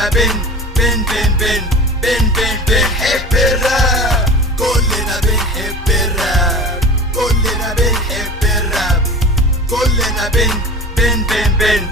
كلنا بنحب الراب. كلنا بنحب الراب. كلنا بنحب الراب. كلنا بنحب الراب.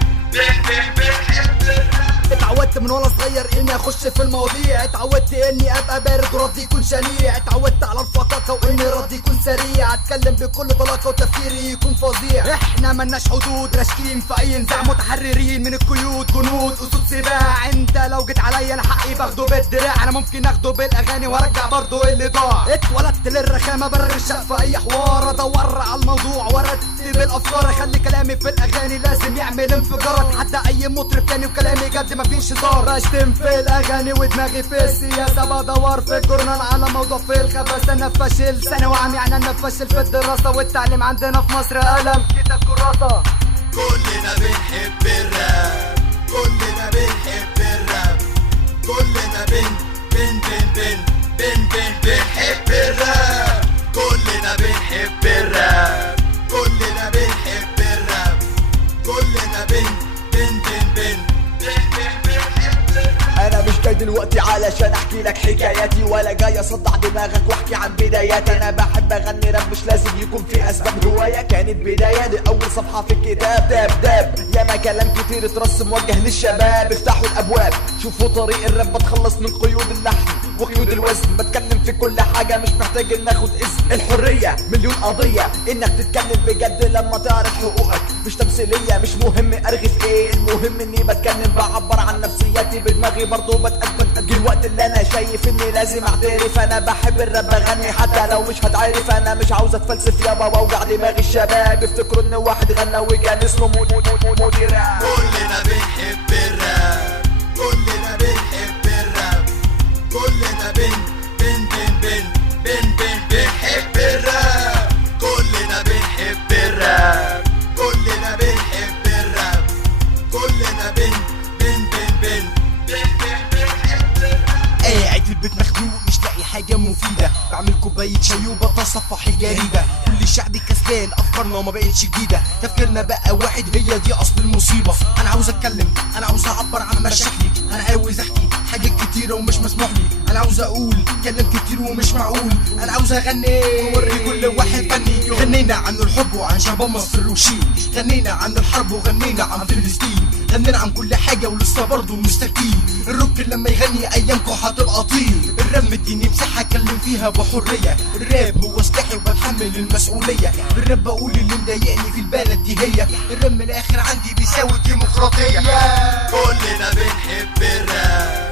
اتعودت من وانا صغير اني اخش في المواضيع، اتعودت اني ابقى بارد وردي يكون شنيع، اتعودت على الفقاقه واني ردي يكون سريع، اتكلم بكل طلاقه وتفكيري يكون فظيع. احنا ملناش حدود، راشقين في اي نزاع، متحررين من القيود، جنود اسود سباع. انت لو جيت عليا انا حقي باخده بالدراع، انا ممكن اخده بالاغاني وارجع برضه اللي ضاع. اتولدت للرخامه برشق في اي حوار، ادور على الموضوع وارتب الافكار، اخلي كلامي في الاغاني لازم يعمل انفجار، اتحدى اي مطرب تاني وكلامي جد مفيش هزار. بشتم في الاغاني ودماغي في السياسه، بدور في الجورنال على موضوع في الخباثه. انا فاشل ثانوي عام يعني انا فاشل في الدراسه، والتعليم عندنا في مصر قلم كتاب كراسه. كلنا بنحب الراب. كلنا بنحب الراب. كلنا بنحب الراب. كلنا بنحب الراب. كلنا بنحب الراب. كلنا انا مش جاي دلوقتي علشان احكي لك حكاياتي، ولا جاي اصدع دماغك واحكي عن بداياتي. انا بحب اغني راب مش لازم يكون في اسباب، هوايه كانت بدايه دي اول صفحه في الكتاب. داب ياما كلام كتير اترسم موجه للشباب، افتحوا الابواب شوفوا طريق الراب، بتخلص من قيود اللحن وقيود الوزن، بتكلم في كل حاجه مش محتاج ان اخد اذن. الحريه مليون قضيه، انك تتكلم بجد لما تعرف حقوقك، مش تمثيليه، مش مهم ارغي في ايه، المهم اني بتكلم بعبر عن نفسياتي بدماغي برضه بتقدم. الوقت اللي انا شايف اني لازم اعترف، انا بحب الراب بغني حتى لو مش هتعرف. انا مش عاوز اتفلسف يابا واوجع دماغ الشباب، يفتكروا ان واحد غنى وكان اسمه مدير. كلنا بنحب الراب. كلنا بنحب الراب. كلنا بنحب الراب. كلنا بنحب الراب. كلنا بنحب الراب. كلنا قاعد في البيت مخنوق مش لاقي حاجة مفيدة، بعمل كوباية شاي وبتصفح الجريدة. كل الشعب كسلان، افكارنا ما بقتش جديدة، تفكيرنا بقى واحد، هي دي اصل المصيبة. انا عاوز اتكلم، انا عاوز اعبر عن مشاكلي، انا عاوز احكي حاجات كتيرة ومش مسموح لي، انا عاوز اقول كلام كتير ومش معقول، انا عاوز اغني واوري كل واحد فني. غنينا عن الحب وعن شباب مصر وشيل، غنينا عن الحرب وغنينا عن فلسطين، غنينا عن كل حاجة ولسه برضه مستكين. الروك لما يغني ايامكم هتبقى طين، الراب مديني مساحة اتكلم فيها بحرية، الراب هو سلاحي وبتحمل المسؤولية، بالراب بقول اللي مضايقني في البلد دي هي، الراب من الاخر عندي بيساوي ديمقراطية. كلنا بنحب الراب.